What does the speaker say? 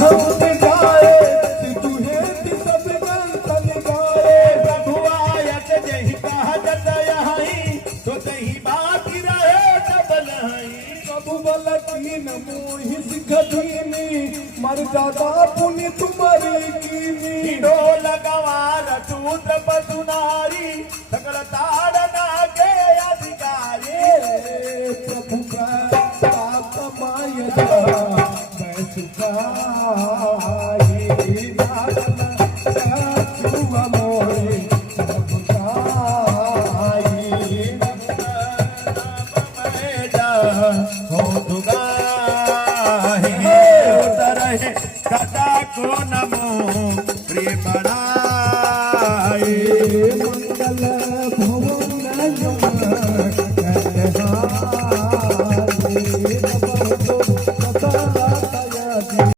हम जाए तू है सब गंतन गाए प्रभु आयत जही कहत यही तो तही बाकी रहे डबल हई प्रभु बल कीन मोहि सिखधीनी मर जाता पुनि तुम्हारी कीनी ढोल गवार शूद्र पशु नारी सकल ताड़ना के अधिकारी प्रभु का कमाय कटा को न